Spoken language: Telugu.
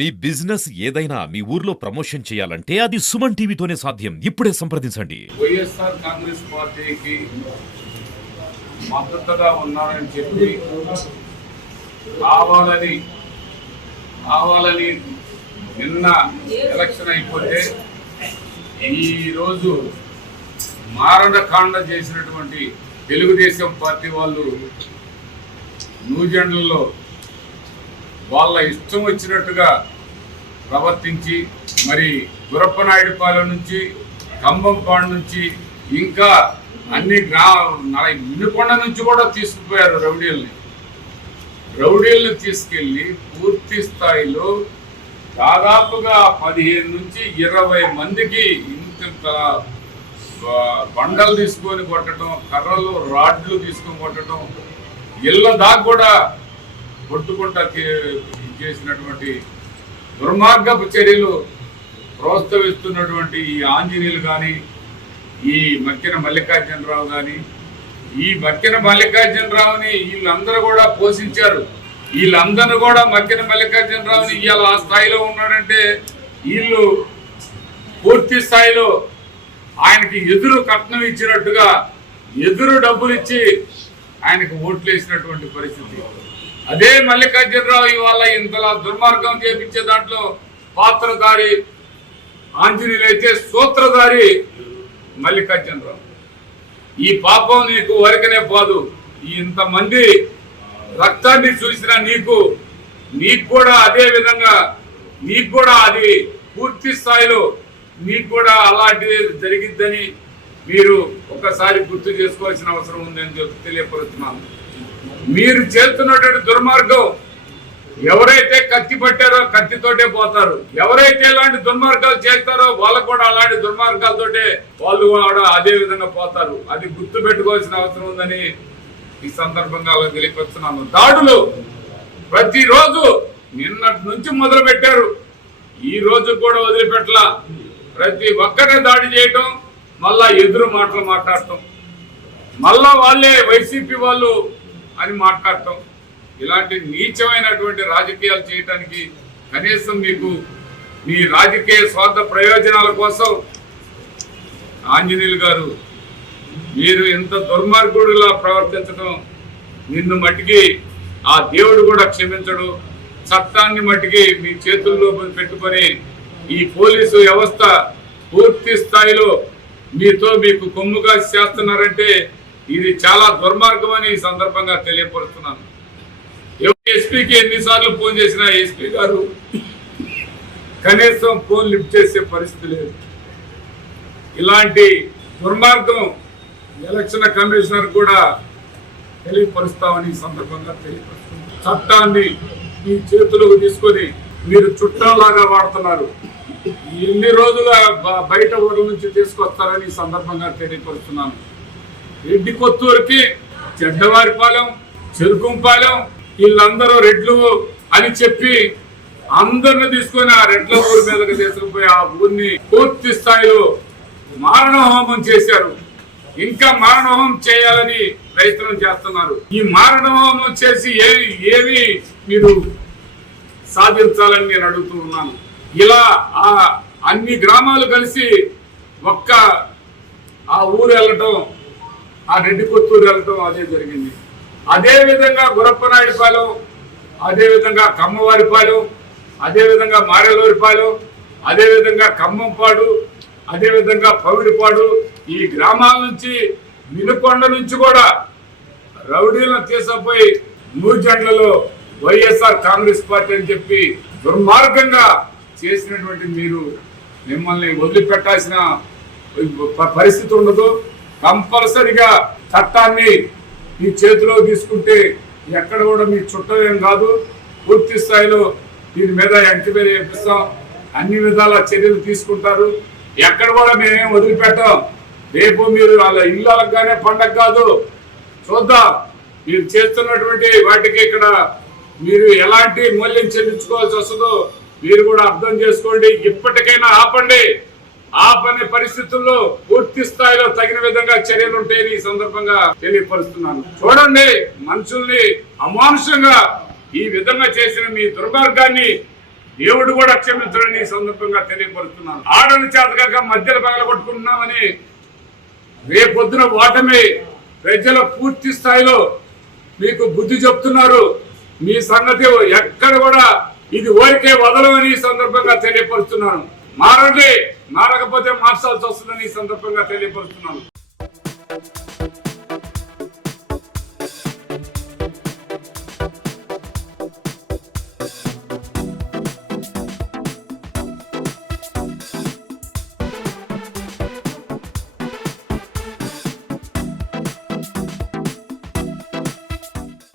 మీ బిజినెస్ ఏదైనా మీ ఊర్లో ప్రమోషన్ చేయాలంటే అది సుమన్ టీవీతోనే సాధ్యం. ఇప్పుడే సంప్రదించండి. వైఎస్ఆర్ కాంగ్రెస్ పార్టీకి మద్దతుగా ఉన్నారని చెప్పి కావాలని నిన్న ఎలక్షన్ అయిపోతే ఈరోజు మారణకాండ చేసినటువంటి తెలుగుదేశం పార్టీ వాళ్ళు న్యూజెండ్లలో వాళ్ళ ఇష్టం వచ్చినట్టుగా ప్రవర్తించి మరి గురప్పనాయుడుపాలెం నుంచి కంబంపాడు నుంచి ఇంకా అన్ని మినుకొండ నుంచి కూడా తీసుకుపోయారు రౌడీల్ని తీసుకెళ్ళి పూర్తి స్థాయిలో దాదాపుగా 15 నుంచి 20 మందికి ఇంత బండలు తీసుకొని కొట్టడం, కర్రలు రాడ్లు తీసుకొని కొట్టడం, ఇళ్ళ దాకా కూడా కొట్టుకుంటా చేసినటువంటి దుర్మార్గపు చర్యలు ప్రోత్సహిస్తున్నటువంటి ఈ ఆంజనేయులు కానీ, ఈ మక్కిన మల్లికార్జునరావు కానీ, ఈ మక్కిన మల్లికార్జునరావుని వీళ్ళందరూ కూడా పోషించారు. వీళ్ళందరూ కూడా మక్కిన మల్లికార్జునరావుని ఇవాళ ఆ స్థాయిలో ఉన్నాడంటే వీళ్ళు పూర్తి స్థాయిలో ఆయనకి ఎదురు కట్నం ఇచ్చినట్టుగా ఎదురు డబ్బులు ఇచ్చి ఆయనకు ఓట్లు వేసినటువంటి పరిస్థితి. అదే మల్లికార్జునరావు ఇవాళ ఇంతలా దుర్మార్గం చేపించే దాంట్లో పాత్రధారి ఆంజనేయులు అయితే సూత్రధారి మల్లికార్జునరావు. ఈ పాపం నీకు వరకనే పోదు. ఇంతమంది రక్తాన్ని చూసిన నీకు కూడా అదే విధంగా నీకు కూడా అది పూర్తి స్థాయిలో నీకు కూడా అలాంటిది జరిగిద్దని మీరు ఒకసారి గుర్తు చేసుకోవాల్సిన అవసరం ఉందని తెలియపరుస్తున్నాను. మీరు చేస్తున్నటువంటి దుర్మార్గం ఎవరైతే కత్తి పట్టారో కత్తితోటే పోతారు. ఎవరైతే ఇలాంటి దుర్మార్గాలు చేస్తారో వాళ్ళకు కూడా అలాంటి దుర్మార్గాలతోటే వాళ్ళు కూడా అదే విధంగా పోతారు. అది గుర్తు పెట్టుకోవాల్సిన అవసరం ఉందని ఈ సందర్భంగా తెలియపరుస్తున్నాను. దాడులు ప్రతిరోజు నిన్నటి నుంచి మొదలు పెట్టారు, ఈ రోజు కూడా వదిలిపెట్టలా. ప్రతి ఒక్కరిని దాడి చేయటం, మళ్ళా ఎదురు మాటలు మాట్లాడటం, మళ్ళా వాళ్ళే వైసీపీ వాళ్ళు అని మాట్లాడటం, ఇలాంటి నీచమైనటువంటి రాజకీయాలు చేయడానికి కనీసం మీకు మీ రాజకీయ స్వార్థ ప్రయోజనాల కోసం ఆంజనేయులు గారు మీరు ఇంత దుర్మార్గుడిలా ప్రవర్తించడం నిన్ను మట్టికి ఆ దేవుడు కూడా క్షమించడు. చట్టాన్ని మట్టికి మీ చేతుల్లో పెట్టుకొని ఈ పోలీసు వ్యవస్థ పూర్తి స్థాయిలో మీకు కొమ్ముగా చేస్తున్నారంటే ఇది చాలా దుర్మార్గం అని ఈ సందర్భంగా తెలియపరుస్తున్నాను. ఎస్పీకి ఎన్నిసార్లు ఫోన్ చేసినా ఎస్పీ గారు కనీసం ఫోన్ లిఫ్ట్ చేసే పరిస్థితి లేదు. ఇలాంటి దుర్మార్గం ఎలక్షన్ కమిషనర్ కూడా తెలియపరుస్తామని ఈ సందర్భంగా తెలియపరుస్తున్నాను. చట్టాన్ని మీ చేతులకు తీసుకొని మీరు చుట్టాలాగా వాడుతున్నారు. ఎన్ని రోజులుగా బయట ఊర్ల నుంచి తీసుకొస్తారని ఈ సందర్భంగా తెలియపరుస్తున్నాను. రెడ్డి కొత్తూరుకి, చెడ్డవారిపాలెం, చెరుకుంపాలెం వీళ్ళందరూ రెడ్లు అని చెప్పి అందరిని తీసుకొని ఆ రెడ్ల ఊరి మీదకి తీసుకుపోయి ఆ ఊరిని పూర్తి స్థాయిలో మారణహోమం చేశారు. ఇంకా మారణహోమం చేయాలని ప్రయత్నం చేస్తున్నారు. ఈ మారణహోమం చేసి ఏమి మీరు సాధించాలని నేను అడుగుతూ ఉన్నాను. ఇలా ఆ అన్ని గ్రామాలు కలిసి ఒక్క ఆ ఊరు వెళ్ళటం, ఆ రెడ్డి కొత్తూరు వెళ్ళటం అదే జరిగింది. అదేవిధంగా గురప్పనాయుడుపాలెం, అదేవిధంగా కమ్మవారిపాలెం, అదేవిధంగా మారేలూరిపాలెం, అదేవిధంగా ఖమ్మంపాడు, అదేవిధంగా పవిడిపాడు ఈ గ్రామాల నుంచి మినుకొండ నుంచి కూడా రౌడీలను తీసుకుపోయి న్యూజెండ్లలో వైఎస్ఆర్ కాంగ్రెస్ పార్టీ అని చెప్పి దుర్మార్గంగా చేసినటువంటి మీరు మిమ్మల్ని వదిలిపెట్టాల్సిన పరిస్థితి ఉండదు. కంపల్సరిగా చట్టాన్ని మీ చేతిలో తీసుకుంటే ఎక్కడ కూడా మీ చుట్టం కాదు. పూర్తి స్థాయిలో దీని మీద ఎంక్వైరీ చేపిస్తాం, అన్ని విధాల చర్యలు తీసుకుంటారు. ఎక్కడ కూడా మేమేం వదిలిపెట్టాం. రేపు మీరు వాళ్ళ ఇళ్ళగానే పండగ కాదు, చూద్దాం మీరు చేస్తున్నటువంటి వాటికి ఇక్కడ మీరు ఎలాంటి మూల్యం చెల్లించుకోవాల్సి వస్తుందో మీరు కూడా అర్థం చేసుకోండి. ఇప్పటికైనా ఆపని పరిస్థితుల్లో పూర్తి స్థాయిలో తగిన విధంగా చర్యలు ఉంటాయని ఈ సందర్భంగా తెలియపరుస్తున్నాను. చూడండి, మనుషుల్ని అమానుషంగా ఈ విధంగా చేసిన మీ దుర్మార్గాన్ని దేవుడు కూడా క్షమించడని ఈ సందర్భంగా తెలియపరుస్తున్నాను. ఆడని చేతగాక మధ్యలో పగలగొట్టుకుంటున్నామని రేపొద్దున ఓటమి ప్రజల పూర్తి స్థాయిలో మీకు బుద్ధి చెప్తున్నారు. మీ సంగతి ఎక్కడ కూడా ఇది ఊరికే వదలమని ఈ సందర్భంగా తెలియపరుస్తున్నాను. మారండి, మారకపోతే మార్చాల్సి వస్తుందని ఈ సందర్భంగా తెలియపరుస్తున్నాను.